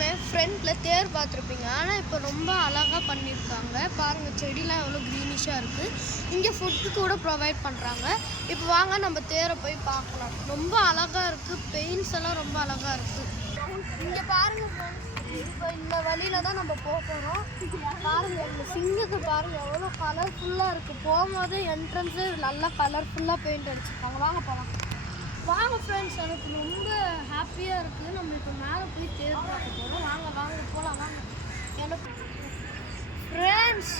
எல்லாருமே ஃப்ரண்ட்டில் தேர் பார்த்துருப்பீங்க. ஆனால் இப்போ ரொம்ப அழகாக பண்ணியிருக்காங்க. பாருங்கள், செடிலாம் எவ்வளோ க்ரீனிஷாக இருக்குது. இங்கே ஃபுட்டு கூட ப்ரொவைட் பண்ணுறாங்க. இப்போ வாங்க நம்ம தேரை போய் பார்க்கலாம். ரொம்ப அழகாக இருக்குது. பெயிண்ட்ஸ் எல்லாம் ரொம்ப அழகாக இருக்குது. இங்கே பாருங்கள் ஃப்ரெண்ட்ஸ், இப்போ இந்த வழியில் தான் நம்ம போக போகிறோம். பாருங்கள், இந்த சிங்கத்தை பாருங்கள் எவ்வளோ கலர்ஃபுல்லாக இருக்குது. போகும்போது என்ட்ரன்ஸு நல்லா கலர்ஃபுல்லாக பெயிண்ட் அடிச்சிருக்காங்க. வாங்க போகலாம். வாங்க ஃப்ரெண்ட்ஸ், எனக்கு ரொம்ப ஹாப்பியாக இருக்குது. நம்ம இப்போ மேலே போய் தேர் பார்க்க போகிறோம். வாங்க போகலாம் வாங்க. எனக்கு ஃப்ரெண்ட்ஸ்,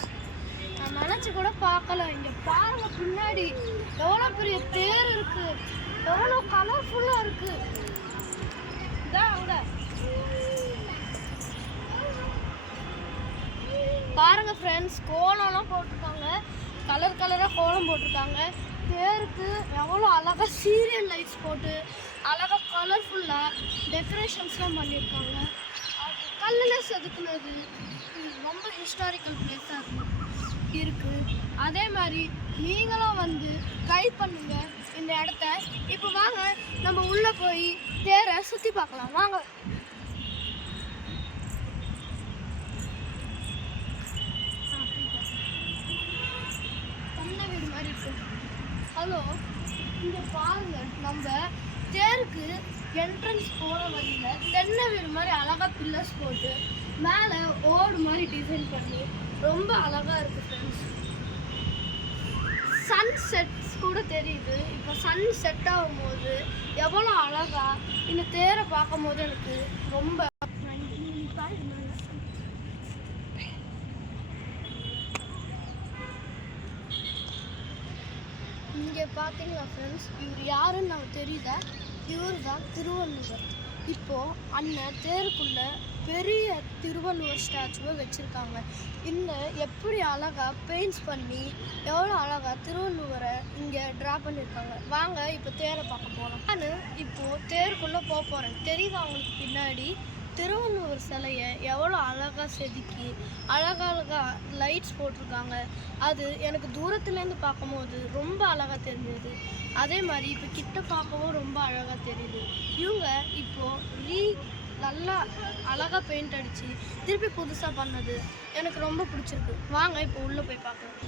நான் நினச்சி கூட பார்க்கல. இங்கே பாருங்கள், பின்னாடி எவ்வளோ பெரிய தேர் இருக்குது, எவ்வளோ கலர்ஃபுல்லாக இருக்குது. இதான் அங்கே பாருங்கள் ஃப்ரெண்ட்ஸ், கோலம்லாம் போட்டிருக்காங்க. கலர் கலராக கோலம் போட்டிருக்காங்க. தேருக்கு எவ்வளோ அழகாக சீரியல் லைட்ஸ் போட்டு அழகாக கலர்ஃபுல்லாக டெக்கரேஷன்ஸ்லாம் பண்ணியிருக்காங்க. அது கல்லில் செதுக்குனது. ரொம்ப ஹிஸ்டாரிக்கல் பிளேஸாக இருக்குது. அதே மாதிரி நீங்களும் வந்து ட்ரை பண்ணுங்க இந்த இடத்த. இப்போ வாங்க நம்ம உள்ளே போய் தேரை சுற்றி பார்க்கலாம். வாங்க. தென்னை வீடு மாதிரி இருக்கு. ஹலோ, இங்கே பாருங்க, நம்ம தேருக்கு என்ட்ரன்ஸ் போகிற வழியில் தென்னை வீடு மாதிரி அழகாக பில்லர்ஸ் போட்டு மேலே ஓடு மாதிரி டிசைன் பண்ணி ரொம்ப அழகாக இருக்குது ஃப்ரெண்ட்ஸ். சன் செட்ஸ் கூட தெரியுது. இப்போ சன் செட் ஆகும்போது எவ்வளோ அழகாக இந்த தேரை பார்க்கும் போது எனக்கு ரொம்ப இங்கே பார்த்தீங்களா ஃப்ரெண்ட்ஸ், இவர் யாருன்னு நமக்கு தெரியுதா? இவர் தான் திருவள்ளுவர். இப்போது அண்ணன் தேருக்குள்ளே பெரிய திருவள்ளுவர் ஸ்டாச்சுவை வச்சுருக்காங்க. இந்த எப்படி அழகாக பெயிண்ட்ஸ் பண்ணி எவ்வளோ அழகாக திருவள்ளுவரை இங்கே ட்ரா பண்ணியிருக்காங்க. வாங்க இப்போ தேரை பார்க்க போகலாம். நான் இப்போது தேருக்குள்ளே போக போகிறேன். தெரியுதா அவங்களுக்கு பின்னாடி திருவள்ளுவர் சிலையை எவ்வளோ அழகாக செதுக்கி அழகழகாக லைட்ஸ் போட்டிருக்காங்க. அது எனக்கு தூரத்துலேருந்து பார்க்கும்போது ரொம்ப அழகாக தெரிஞ்சது. அதே மாதிரி இப்போ கிட்ட பார்க்கவும் ரொம்ப அழகாக தெரியுது. இவங்க இப்போது நல்லா அழகாக பெயிண்ட் அடித்து திருப்பி புதுசாக பண்ணது எனக்கு ரொம்ப பிடிச்சிருக்கு. வாங்க இப்போ உள்ளே போய் பார்க்கலாம்.